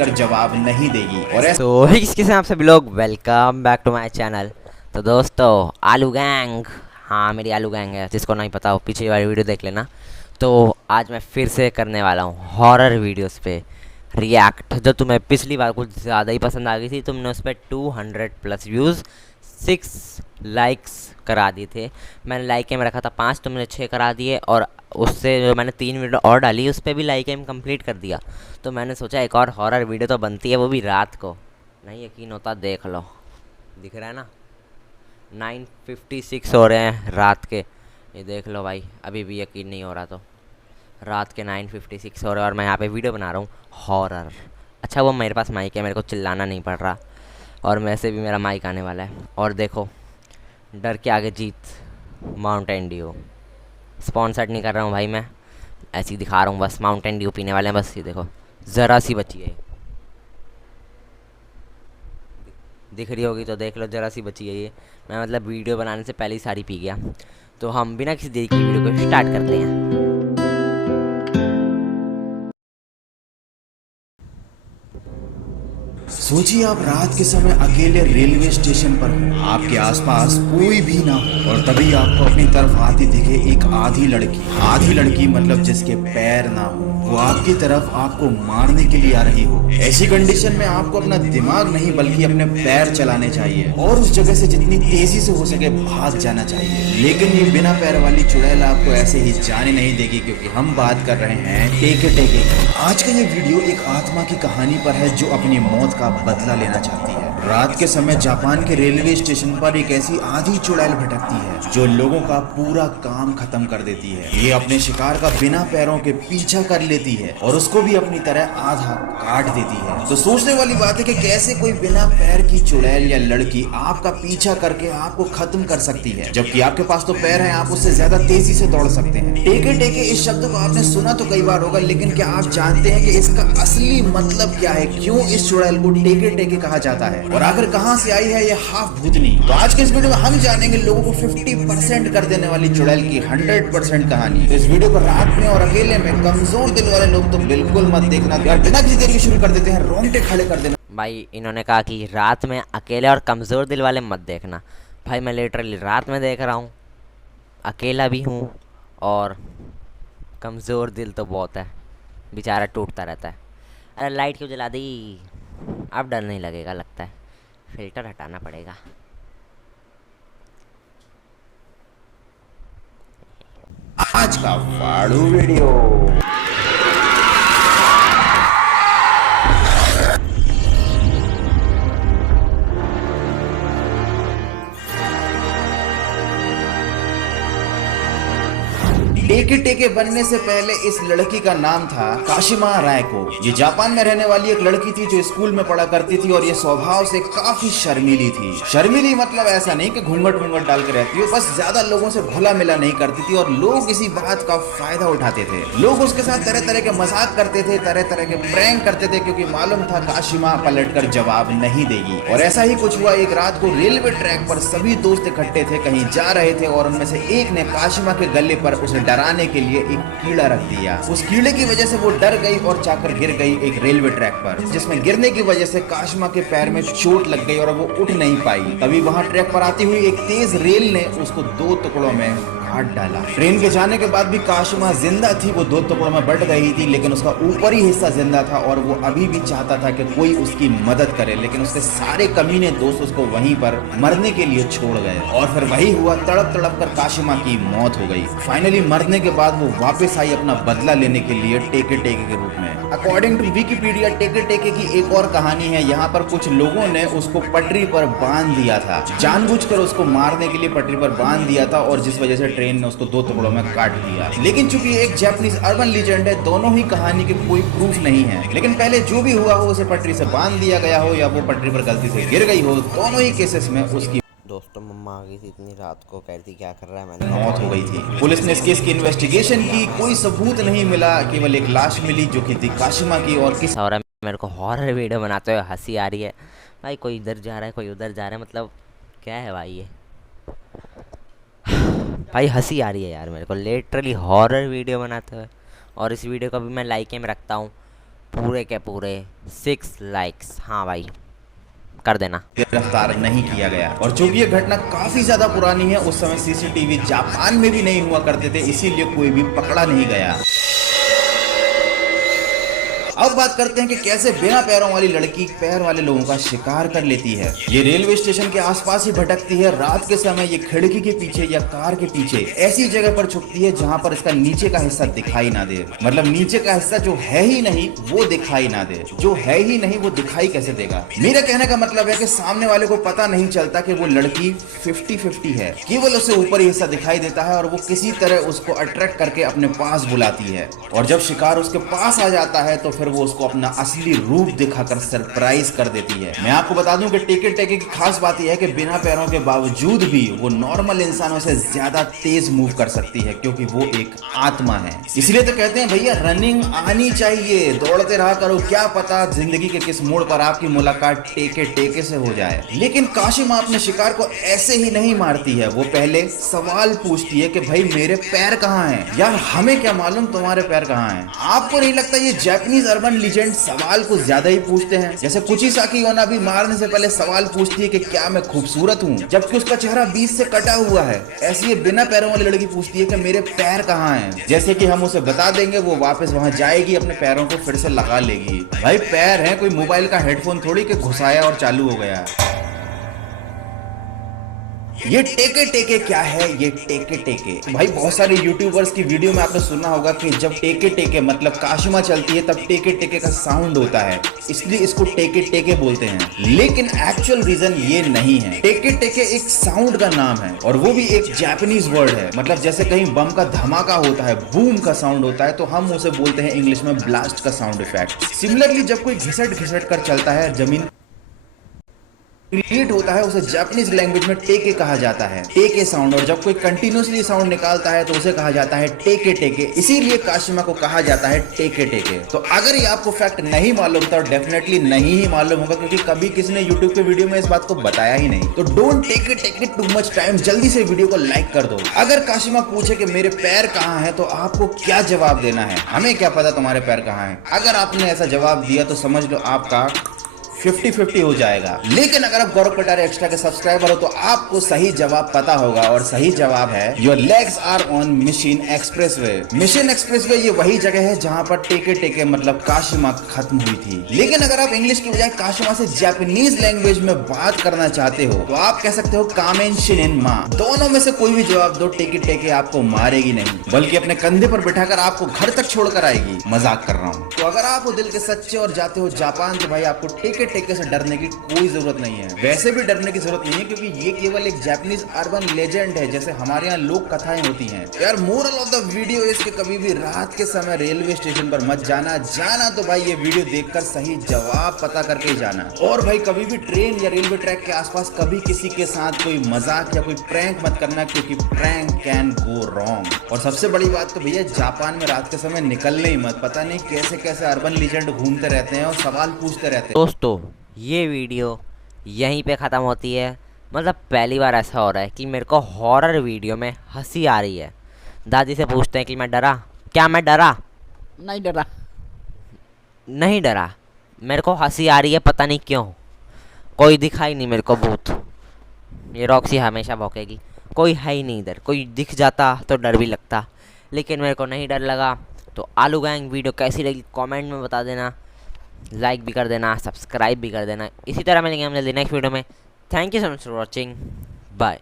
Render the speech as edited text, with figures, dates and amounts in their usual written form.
पलटकर जवाब नहीं देगी। और तो इसके साथ आप सभी लोग welcome back to my channel. तो दोस्तों आलू गैंग, हाँ मेरी आलू गैंग है, जिसको नहीं पता हो पीछे वाली वीडियो देख लेना। तो आज मैं फिर से करने वाला हूँ हॉरर वीडियोस पे रिएक्ट। जो तुम्हें पिछली बार कुछ ज़्यादा ही पसंद आ गई थी, तुमने उस पर 200 प्लस व्यूज़ 6 लाइक्स करा दिए थे। मैंने लाइक एम रखा था 5, तुमने 6 करा दिए। और उससे जो मैंने 3 वीडियो और डाली उस पर भी लाइक एम कंप्लीट कर दिया। तो मैंने सोचा एक और हॉरर वीडियो तो बनती है, वो भी रात को। नहीं यकीन होता देख लो, दिख रहा है ना 9:56 हो रहे हैं रात के। ये देख लो भाई, अभी भी यकीन नहीं हो रहा। तो रात के 9:56 हो रहे हैं और मैं यहाँ पे वीडियो बना रहा हूँ हॉरर। अच्छा वो मेरे पास माइक है, मेरे को चिल्लाना नहीं पड़ रहा, और वैसे भी मेरा माइक आने वाला है। और देखो डर के आगे जीत, माउंटेन ड्यू। स्पॉन्सर्ड नहीं कर रहा हूँ भाई, मैं ऐसे ही दिखा रहा हूँ बस। माउंटेन ड्यू पीने वाले हैं बस। ये देखो ज़रा सी बची है, दिख रही होगी तो देख लो, ज़रा सी बची है ये। मैं मतलब वीडियो बनाने से पहले ही सारी पी गया। तो हम बिना किसी देरी की वीडियो को स्टार्ट करते हैं। सोचिए आप रात के समय अकेले रेलवे स्टेशन पर हो, आपके आसपास कोई भी ना हो, और तभी आपको अपनी तरफ आती दिखे एक आधी लड़की। आधी लड़की मतलब जिसके पैर ना हो, वो आपकी तरफ आपको मारने के लिए आ रही हो। ऐसी कंडीशन में आपको अपना दिमाग नहीं बल्कि अपने पैर चलाने चाहिए और उस जगह से जितनी तेजी से हो सके भाग जाना चाहिए। लेकिन ये बिना पैर वाली चुड़ैल आपको ऐसे ही जाने नहीं देगी, क्योंकि हम बात कर रहे हैं टेके टेके की। आज का ये वीडियो एक आत्मा की कहानी पर है जो अपनी मौत का बदला लेना चाहती है। रात के समय जापान के रेलवे स्टेशन पर एक ऐसी आधी चुड़ैल भटकती है जो लोगों का पूरा काम खत्म कर देती है। ये अपने शिकार का बिना पैरों के पीछा कर लेती है और उसको भी अपनी तरह आधा काट देती है। तो सोचने वाली बात है कि कैसे कोई बिना पैर की चुड़ैल या लड़की आपका पीछा करके आपको खत्म कर सकती है, जबकि आपके पास तो पैर हैं, आप उससे ज्यादा तेजी से दौड़ सकते हैं। टेके टेके इस शब्द को आपने सुना तो कई बार होगा, लेकिन क्या आप जानते हैं कि इसका असली मतलब क्या है? क्यों इस चुड़ैल को टेके टेके कहा जाता है और आखिर कहां से आई है ये हाफ भूतनी? तो आज के इस वीडियो में हम जानेंगे लोगों को 50% कर देने वाली चुड़ैल की 100% कहानी। तो इस वीडियो को रात में और अकेले में कमजोर दिल वाले लोग तो बिल्कुल मत देखना। यार बिना किसी देरी के शुरू कर देते हैं, रोंगटे खड़े कर देना। भाई इन्होंने कहा कि रात में अकेले और कमज़ोर दिल वाले मत देखना। भाई मैं लिटरली रात में देख रहा हूँ, अकेला भी हूँ, और कमज़ोर दिल तो बहुत है, बेचारा टूटता रहता है। अरे लाइट क्यों जला दी? अब डर नहीं लगेगा लगता है, फिल्टर हटाना पड़ेगा। आज का फाड़ू वीडियो। टेके टेके बनने से पहले इस लड़की का नाम था काशिमा रायको। ये जापान में रहने वाली एक लड़की थी जो स्कूल में पढ़ा करती थी और ये स्वभाव से काफी शर्मीली थी। शर्मीली मतलब ऐसा नहीं कि घूंघट घूंघट डाल के रहती हो, बस ज्यादा लोगों से भला मिला नहीं करती थी और लोग इसी बात का फायदा उठाते थे। लोग उसके साथ तरह तरह के मजाक करते थे, तरह तरह के प्रैंक करते थे, क्योंकि मालूम था काशिमा पलटकर जवाब नहीं देगी। और ऐसा ही कुछ हुआ। एक रात को रेलवे ट्रैक पर सभी दोस्त इकट्ठे थे, कहीं जा रहे थे, और उनमें से एक ने काशिमा के गले पर उसे डराने के लिए एक कीड़ा रख दिया। उस कीड़े की वजह से वो डर गई और जाकर गिर गई एक रेलवे ट्रैक पर, जिसमें गिरने की वजह से काशिमा के पैर में चोट लग गई और वो उठ नहीं पाई। तभी वहां ट्रैक पर आती हुई एक तेज रेल ने उसको 2 टुकड़ों में काट डाला। ट्रेन के जाने के बाद भी काशिमा जिंदा थी, वो 2 टुकड़ों में बट गई थी, लेकिन उसका ऊपरी हिस्सा जिंदा था और वो अभी भी चाहता था कि कोई उसकी मदद करे। लेकिन उसके सारे कमीने दोस्त उसको वहीं पर मरने के लिए छोड़ गए और फिर वही हुआ, तड़प तड़प कर काशिमा की मौत हो गई। फाइनली मरने के बाद वो वापस आई अपना बदला लेने के लिए टेके टेके के रूप में। अकॉर्डिंग टू विकिपीडिया, टेके टेके की एक और कहानी है। यहाँ पर कुछ लोगों ने उसको पटरी पर बांध दिया था, जानबूझकर उसको मारने के लिए पटरी पर बांध दिया था, और जिस वजह से ट्रेन ने उसको 2 टुकड़ों में काट दिया। लेकिन चूंकि एक जापानीज अर्बन लीजेंड है, दोनों ही कहानी के कोई प्रूफ नहीं है। लेकिन पहले जो भी हुआ हो, उसे पटरी से बांध दिया गया हो या वो पटरी पर गलती से गिर गई हो, दोनों ही केसेस में उसकी दोस्तों मम्मा आ गई थी इतनी रात को, कह रही थी क्या कर रहा है, मैंने मौत हो गई थी। पुलिस ने इस केस की इन्वेस्टिगेशन की, कोई सबूत नहीं मिला, केवल एक लाश मिली जो कि थी काशिमा की। और किस और मेरे को हॉरर वीडियो बनाते हुए हंसी आ रही है भाई। कोई इधर जा रहा है, कोई उधर जा रहा है, मतलब क्या है भाई ये? भाई हंसी आ रही है यार मेरे को लिटरली हॉरर वीडियो बनाते हुए। और इस वीडियो का भी मैं लाइक में रखता हूँ पूरे के पूरे 6 लाइक्स। हाँ भाई कर देना। गिरफ्तार नहीं किया गया। और चूंकि ये घटना काफी ज्यादा पुरानी है, उस समय सीसीटीवी जापान में भी नहीं हुआ करते थे, इसीलिए कोई भी पकड़ा नहीं गया। अब बात करते हैं कि कैसे बिना पैरों वाली लड़की पैर वाले लोगों का शिकार कर लेती है। ये रेलवे स्टेशन के आसपास ही भटकती है। रात के समय ये खिड़की के पीछे या कार के पीछे ऐसी जगह पर छुपती है जहां पर इसका नीचे का हिस्सा दिखाई ना दे। मतलब नीचे का हिस्सा जो है ही नहीं वो दिखाई ना दे। जो है ही नहीं वो दिखाई कैसे देगा? मेरा कहने का मतलब है कि सामने वाले को पता नहीं चलता कि वो लड़की 50-50 है। केवल उसे ऊपरी हिस्सा दिखाई देता है और वो किसी तरह उसको अट्रैक्ट करके अपने पास बुलाती है। और जब शिकार उसके पास आ जाता है तो फिर वो उसको अपना असली रूप दिखाकर सरप्राइज कर देती है। मैं आपको बता दूं कि टेके टेके की खास बात यह है कि बिना पैरों के बावजूद भी वो नॉर्मल इंसानों से ज्यादा तेज मूव कर सकती है, क्योंकि वो एक आत्मा है। इसलिए तो कहते हैं भैया रनिंग आनी चाहिए, दौड़ते रहा करो, क्या पता जिंदगी के किस मोड़ पर आपकी मुलाकात टेके टेके से हो जाए। लेकिन काशिमा अपने शिकार को ऐसे ही नहीं मारती है। वो पहले सवाल पूछती है कि भाई मेरे पैर कहाँ हैं? यार हमें क्या मालूम तुम्हारे पैर कहाँ हैं? आपको नहीं लगता ये जापानीज अर्बन लीजेंड सवाल को ज्यादा ही पूछते हैं? जैसे कुचिसाकी ओना भी मारने से पहले सवाल पूछती है कि क्या मैं खूबसूरत हूँ, जबकि उसका चेहरा बीच से कटा हुआ है। ऐसी ये बिना पैरों वाली लड़की पूछती है कि मेरे पैर कहाँ हैं? जैसे कि हम उसे बता देंगे, वो वापस वहां जाएगी, अपने पैरों को फिर से लगा लेगी। भाई पैर है, कोई मोबाइल का हेडफोन थोड़ी के घुसाया और चालू हो गया। ये टेके टेके क्या है? ये टेके टेके भाई बहुत सारे यूट्यूबर्स की वीडियो में आपने सुना होगा कि जब टेके टेके मतलब काशिमा चलती है तब टेके टेके का साउंड होता है, इसलिए इसको टेके टेके बोलते हैं। लेकिन एक्चुअल रीजन ये नहीं है। टेके टेके एक साउंड का नाम है और वो भी एक जापानीज वर्ड है। मतलब जैसे कहीं बम का धमाका होता है, बूम का साउंड होता है, तो हम उसे बोलते हैं इंग्लिश में ब्लास्ट का साउंड इफेक्ट। सिमिलरली जब कोई घिसट घिसट कर चलता है, जमीन क्रिएट होता है, उसे जापानीज लैंग्वेज में टेके कहा जाता है, टेके साउंड। और जब कोई कंटिन्यूसली साउंड निकालता है तो उसे कहा जाता है टेके टेके। इसीलिए काशिमा को कहा जाता है टेके टेके। तो अगर ये आपको फैक्ट नहीं मालूम था, डेफिनेटली नहीं ही मालूम होगा, क्योंकि कभी किसी ने यूट्यूब के वीडियो में इस बात को बताया ही नहीं। तो don't take it too much time, जल्दी से वीडियो को लाइक कर दो। अगर काशिमा पूछे कि मेरे पैर कहाँ हैं, तो आपको क्या जवाब देना है? हमें क्या पता तुम्हारे पैर कहाँ हैं। अगर आपने ऐसा जवाब दिया तो समझ लो आपका 50-50 हो जाएगा। लेकिन अगर आप गौरव कटारे एक्स्ट्रा के सब्सक्राइबर हो तो आपको सही जवाब पता होगा, और सही जवाब है your legs are on mission expressway. Mission expressway ये वही जगह है जहां पर टेके टेके मतलब काशिमा खत्म हुई थी। लेकिन अगर आप इंग्लिश की बजाय काशिमा से जापानीज लैंग्वेज में बात करना चाहते हो तो आप कह सकते हो कामेन शिनिन मा। दोनों में से कोई भी जवाब दो, टेके टेके आपको मारेगी नहीं, बल्कि अपने कंधे पर बिठाकर आपको घर तक छोड़कर आएगी। मजाक कर रहा हूँ। तो अगर आप वो दिल के सच्चे और जाते हो जापान, तो भाई आपको टेके टेके से डरने की कोई जरूरत नहीं है। वैसे भी डरने की जरूरत नहीं है, क्योंकि ये केवल एक जापानीज अर्बन लेजेंड है, जैसे हमारे यहाँ लोक कथाएं होती हैं। यार moral of the video is कि कभी भी रात के समय रेलवे स्टेशन पर मत जाना। जाना तो भाई ये वीडियो देखकर सही जवाब पता करके जाना। और भाई कभी भी ट्रेन या रेलवे ट्रैक के आसपास कभी किसी के साथ कोई मजाक या कोई प्रैंक मत करना, क्योंकि प्रैंक कैन गो रॉन्ग। और सबसे बड़ी बात तो भैया जापान में रात के समय निकलने ही मत। पता नहीं कैसे कैसे अर्बन लीजेंड घूमते रहते हैं और सवाल पूछते रहते हैं। दोस्तों ये वीडियो यहीं पे ख़त्म होती है। मतलब पहली बार ऐसा हो रहा है कि मेरे को हॉरर वीडियो में हंसी आ रही है। दादी से पूछते हैं कि मैं डरा? क्या मैं डरा? नहीं डरा। नहीं डरा, मेरे को हंसी आ रही है, पता नहीं क्यों। कोई दिखाई नहीं मेरे को भूत। ये रॉक्सी हमेशा भौंकेगी। कोई है ही नहीं इधर। कोई दिख जाता तो डर भी लगता, लेकिन मेरे को नहीं डर लगा। तो आलू गैंग वीडियो कैसी लगी कमेंट में बता देना, लाइक भी कर देना, सब्सक्राइब भी कर देना। इसी तरह मिलेंगे हम जल्दी नेक्स्ट वीडियो में। Thank you so much for watching, bye.